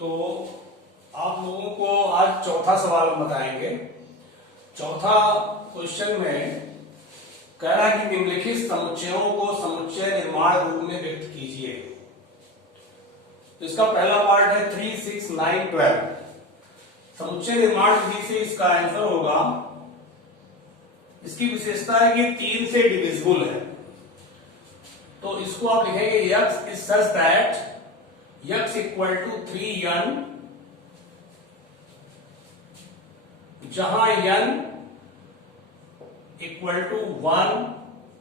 तो आप लोगों को आज चौथा सवाल हम बताएंगे। चौथा क्वेश्चन में कह रहा है कि निम्नलिखित समुच्चयों को समुच्चय निर्माण रूप में व्यक्त कीजिए। तो इसका पहला पार्ट है 3, 6, 9, 12। समुच्चय निर्माण विधि से इसका आंसर होगा, इसकी विशेषता है कि 3 से डिविजिबल है। तो इसको आप लिखेंगे x is such that x equal to 3n, जहां n equal to 1,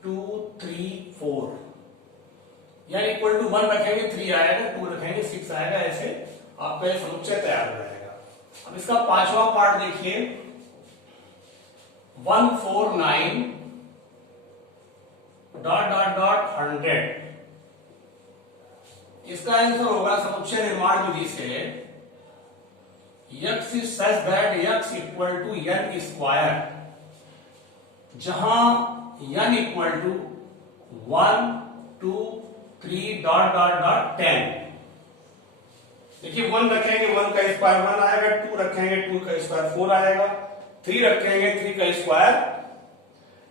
2, 3, 4। n equal to 1 रखेंगे 3 आएगा, 2 रखेंगे 6 आएगा। ऐसे आपका यह समुच्चय तैयार हो जाएगा। अब इसका पांचवा पार्ट देखिए, 149 डॉट डॉट डॉट 100। इसका आंसर होगा समुच्चय निर्माण विधि से x is such that x equal to n square, जहां n equal to 1, 2, 3 dot dot dot 10। देखिए 1 रखेंगे 1 का स्क्वायर 1 आएगा, 2 रखेंगे 2 का स्क्वायर 4 आएगा, 3 रखेंगे 3 का स्क्वायर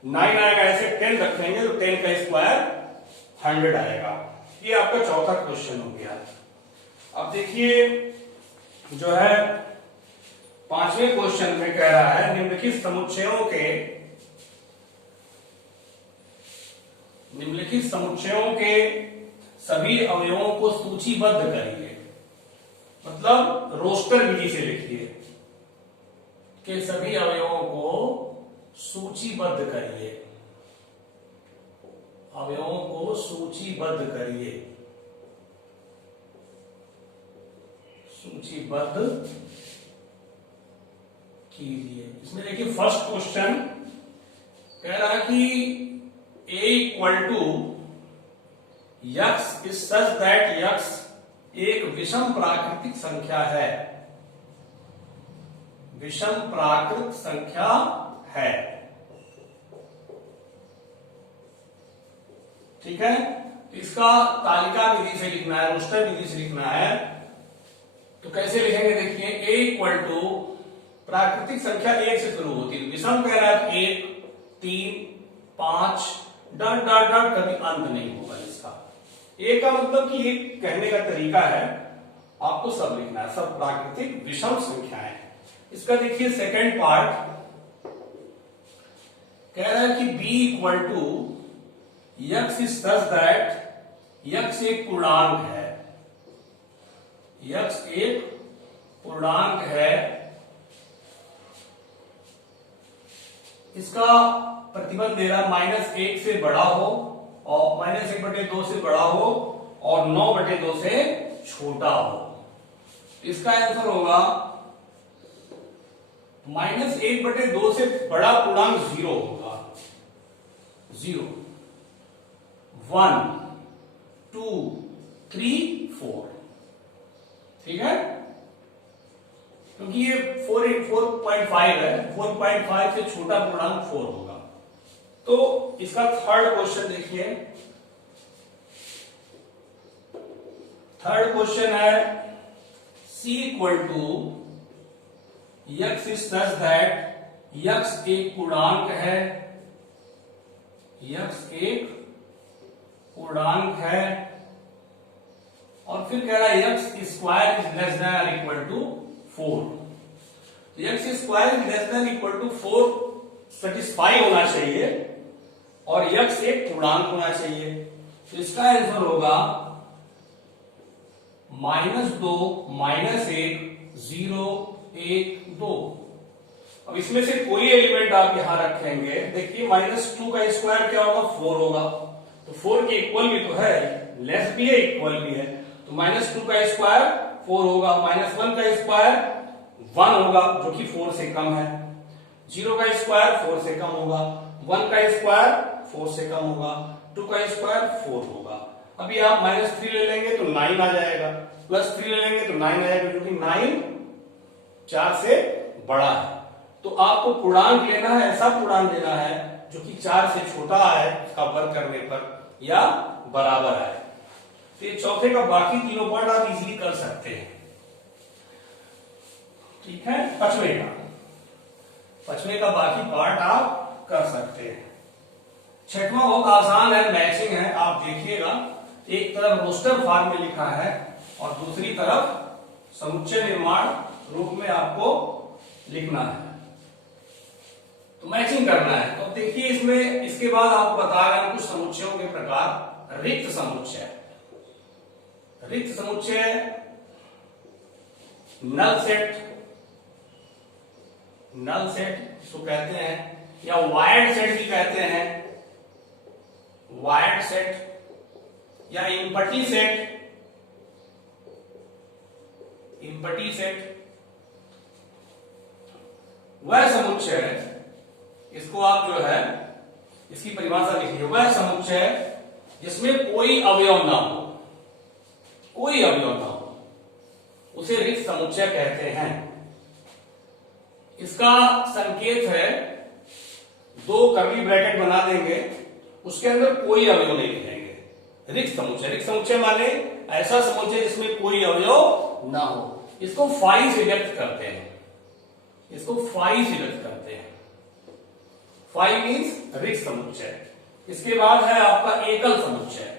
9 आएगा। ऐसे 10 रखेंगे तो 10 का स्क्वायर 100 आएगा। ये आपका चौथा क्वेश्चन हो गया। अब देखिए जो है पांचवें क्वेश्चन में कह रहा है निम्नलिखित समुच्चयों के सभी अवयवों को सूचीबद्ध करिए। मतलब रोस्टर विधि से लिखिए कि सभी अवयवों को सूचीबद्ध करिए, अवयवों को सूचीबद्ध करिए, सूचीबद्ध कीजिए। इसमें देखिए फर्स्ट क्वेश्चन कह रहा है कि a equal to x is such that x एक विषम प्राकृतिक संख्या है, विषम प्राकृत संख्या है। ठीक है, इसका तालिका विधि से लिखना है, रोस्टर विधि से लिखना है। तो कैसे लिखेंगे देखिए, a इक्वल टू प्राकृतिक संख्या 1 से शुरू होती है, विषम कह रहा है 1, 3, 5 डॉट डॉट डॉट, कभी अंत नहीं होगा इसका। a का मतलब कि ये कहने का तरीका है, आपको सब लिखना है, सब प्राकृतिक विषम संख्याएं। इसका देखिए सेकंड पार्ट कह रहा है कि b equal to x is such that x एक पूर्णांक है, x एक पूर्णांक है। इसका प्रतिबंध दे रहा -1 से बड़ा हो और -1/2 से बड़ा हो और 9/2 से छोटा हो। इसका आंसर होगा -1/2 से बड़ा पूर्णांक 0 होगा, 0, 1, 2, 3, 4। ठीक है, क्योंकि ये 4.5 है, 4.5 से छोटा पूर्णांक 4 होगा। तो इसका थर्ड क्वेश्चन देखिए, थर्ड क्वेश्चन है c equal to x is such that x एक पूर्णांक है, x एक पूर्णांक है। और फिर कह रहा है x square is less than और इक्वल टू 4। तो x square is less than equal to 4 satisfy होना चाहिए और x एक पूर्णांक होना चाहिए। तो इसका आंसर होगा -2, -1, 0, 1, 2। अब इसमें से कोई एलिमेंट आप यहां रखेंगे, देखिए -2 का स्क्वायर क्या होगा, 4 होगा। तो 4 के इक्वल भी तो है, लेस भी है इक्वल भी है। तो -2 का स्क्वायर 4 होगा, -1 का स्क्वायर 1 होगा जो कि 4 से कम है, 0 का स्क्वायर 4 से कम होगा, 1 का स्क्वायर 4 से कम होगा, 2 का स्क्वायर 4 होगा। अभी आप -3 ले लेंगे तो 9 आ जाएगा, +3 ले लेंगे तो 9 आ जाएगा, क्योंकि 9 4 से बड़ा है। तो आपको पूर्णांक लेना है, ऐसा पूर्णांक लेना है जो कि 4 से छोटा है, उसका वर्ग करने पर या बराबर है। तो ये चौथे का बाकी तीनों पॉइंट आप इजीली कर सकते हैं। ठीक है। पचवे का बाकी पार्ट आप कर सकते हैं। छठवां बहुत आसान है, मैचिंग है। आप देखिएगा, एक तरफ रोस्टर फॉर्म में लिखा है और दूसरी तरफ समुच्चय निर्माण रूप में आपको लिखना है, तो मैचिंग करना है। तो देखिए इसमें, इसके बाद आपको बता रहे हैं कुछ समुच्चयों के प्रकार। रिक्त समुच्चय, रिक्त समुच्चय, नल सेट, नल सेट इसको कहते हैं, या वायर्ड सेट भी कहते हैं, वायर्ड सेट या इम्पटी सेट, इम्पटी सेट वह समुच्चय है, इसको आप जो है इसकी परिभाषा लिखिए, वह समुच्चय जिसमें कोई अवयव ना हो, कोई अवयव ना हो, उसे रिक्त समुच्चय कहते हैं। इसका संकेत है, दो कर्ली ब्रैकेट बना देंगे, उसके अंदर कोई अवयव नहीं लिखेंगे। रिक्त समुच्चय, रिक्त समुच्चय माने ऐसा समुच्चय जिसमें कोई अवयव ना हो। इसको फाई से व्यक्त करते हैं, इसको फाई से व्यक्त करते हैं। फाई मीन्स रिक्त समुच्चय। इसके बाद है आपका एकल समुच्चय,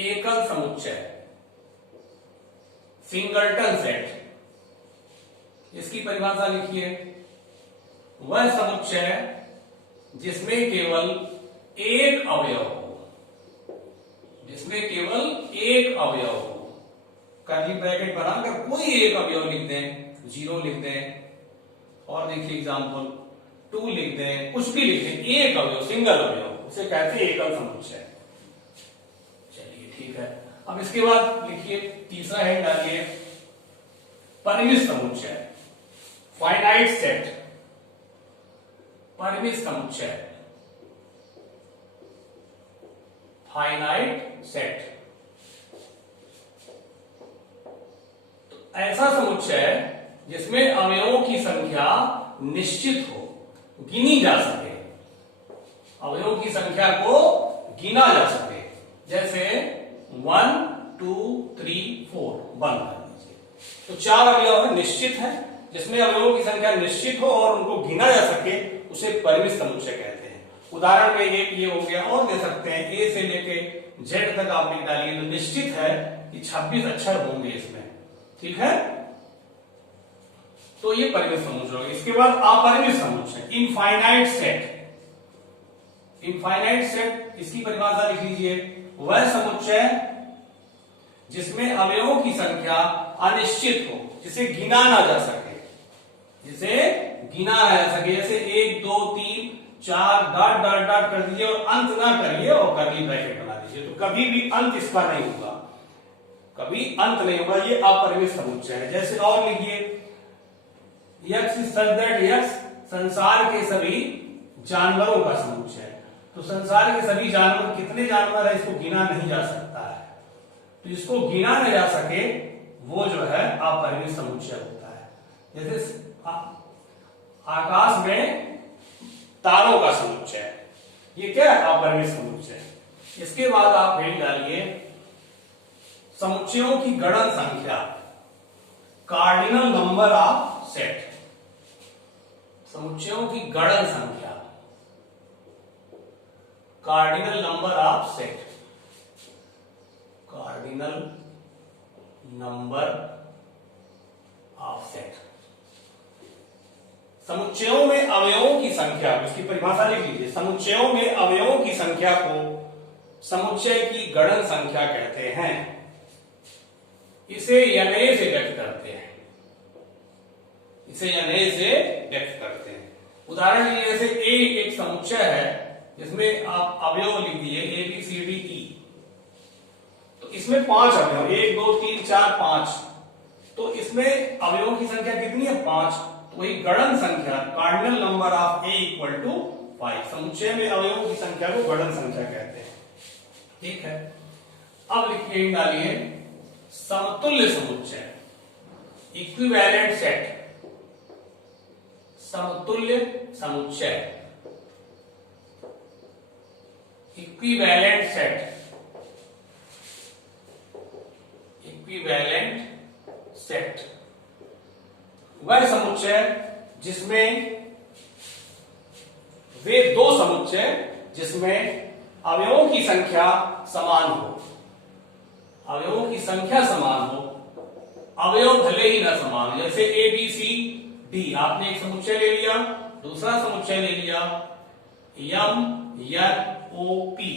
एकल समुच्चय, सिंगलटन सेट। इसकी परिभाषा लिखिए, वह समुच्चय जिसमें केवल एक अवयव हो, जिसमें केवल एक अवयव हो। कर्ली ब्रैकेट बनाकर कोई एक अवयव लिख दें, 0 लिख दें, और देखिए एग्जांपल 2 लिख दें, कुछ भी लिख दें, एक अवयव, सिंगल अवयव, उसे कहते हैं एकल समुच्चय। चलिए ठीक है। अब इसके बाद लिखिए, तीसरा हेड डालिए, परिमित समुच्चय, फाइनाइट सेट, परिमित समुच्चय, फाइनाइट सेट। तो ऐसा समुच्चय जिसमें अवयवों की संख्या निश्चित हो, गिनी जा सके, अवयवों की संख्या को गिना जा सके। जैसे 1 2 3 4 बंद कर दीजिए। तो 4 अवयव निश्चित है, जिसमें अवयवों की संख्या निश्चित हो और उनको गिना जा सके, उसे परिमित समुच्चय कहते हैं। उदाहरण में एक ये हो गया, और दे सकते हैं, ए से लेके जेड तक आप लिख डालिए, तो निश्चित है कि 26 अक्षर होंगे इसमें, ठीक है। तो ये परिमित समुच्चय होगा। इसके बाद अपरिमित समुच्चय, इनफाइनाइट सेट, इनफाइनाइट सेट, इसकी परिभाषा लिख लीजिए, वह समुच्चय जिसमें अवयवों की संख्या अनिश्चित हो, जिसे गिना ना जा सके, जिसे गिना ना जा सके। जैसे 1 2 3 4 डॉट डॉट डॉट कर दीजिए और अंत ना करिए और कर्ली ब्रैकेट बना दीजिए, तो कभी भी अंत इसका नहीं होगा, कभी अंत नहीं होगा। ये अपरिमित समुच्चय है। जैसे और लिखिए, यक्स सच दैट यक्स संसार के सभी जानवरों का समुच्चय। तो संसार के सभी जानवर, कितने जानवर है इसको गिना नहीं जा सकता है, तो इसको गिना न जा सके वो जो है अपरिमित समुच्चय होता है। जैसे आकाश में तारों का समुच्चय, ये क्या है? अपरिमित समुच्चय। इसके बाद आप हेड डालिए, समुच्चयों की गणन संख्या, कार्डिनल नंबर ऑफ सेट। समुच्चयों की गणन संख्या, cardinal number of set, cardinal number of set. समुच्चयों में अवयवों की संख्या, इसकी परिभाषा लिख लीजिए, समुच्चयों में अवयवों की संख्या को समुच्चय की गणन संख्या कहते हैं। इसे NA से व्यक्त करते हैं, इसे NA से व्यक्त करते हैं। उदाहरण के लिए, जैसे A एक समुच्चय है जिसमें आप अवयव लिख दिए ABCDE, तो इसमें 5 अवयव, 1 2 3 4 5, तो इसमें अवयवों की संख्या कितनी है? 5। तो वही गणन संख्या, cardinal number of A equal to 5। समुच्चय में अवयवों की संख्या को गणन संख्या कहते हैं, ठीक है। अब लिखिए, डालिए, समतुल्य समुच्चय, इक्विवेलेंट सेट, समतुल्य समुच्चय, इक्विवेलेंट सेट, इक्विवेलेंट सेट। वह समुच्चय जिसमें वे दो समुच्चय जिसमें अवयवों की संख्या समान हो, अवयवों की संख्या समान हो, अवयव भले ही न समान हो। जैसे ए बी सी डी, आपने एक समुच्चय ले लिया, दूसरा समुच्चय ले लिया यम एन ओ पी।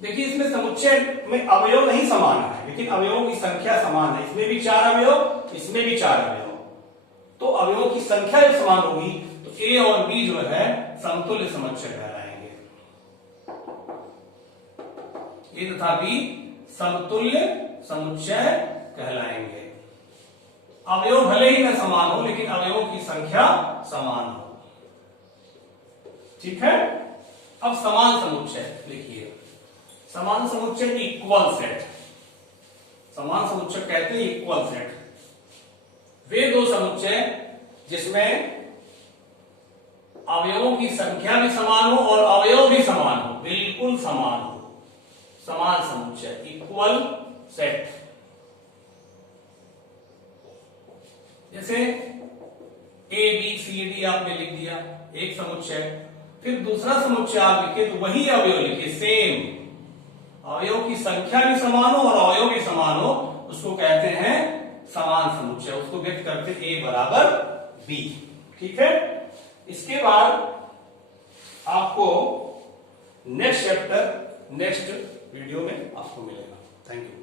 देखिए इसमें समुच्चय में अवयव नहीं समान है, लेकिन अवयवों की संख्या समान है। इसमें भी 4 अवयव, इसमें भी 4 अवयव, तो अवयवों की संख्या जब समान होगी तो ए और बी जो है समतुल्य समुच्चय कहलाएंगे। ए तथा बी समतुल्य समुच्चय कहलाएंगे। अवयव भले ही न समान हो, लेकिन अवयवों की संख्या समान हो। ठीक है। अब समान समुच्चय लिखिए। समान समुच्चय इक्वल सेट, समान समुच्चय कहते हैं इक्वल सेट। वे दो समुच्चय जिसमें अवयवों की संख्या भी समान हो और अवयव भी समान हो, बिल्कुल समान हो, समान समुच्चय इक्वल सेट। जैसे ए बी सी डी आपने लिख दिया एक समुच्चय, फिर दूसरा समुच्चय आप लिखे तो वही अवयव लिखे, सेम अवयव की संख्या भी समान हो और अवयव भी समान हो, उसको कहते हैं समान समुच्चय। उसको व्यक्त करते ए बराबर बी। ठीक है। इसके बाद आपको नेक्स्ट चैप्टर नेक्स्ट वीडियो में आपको मिलेगा। Thank you.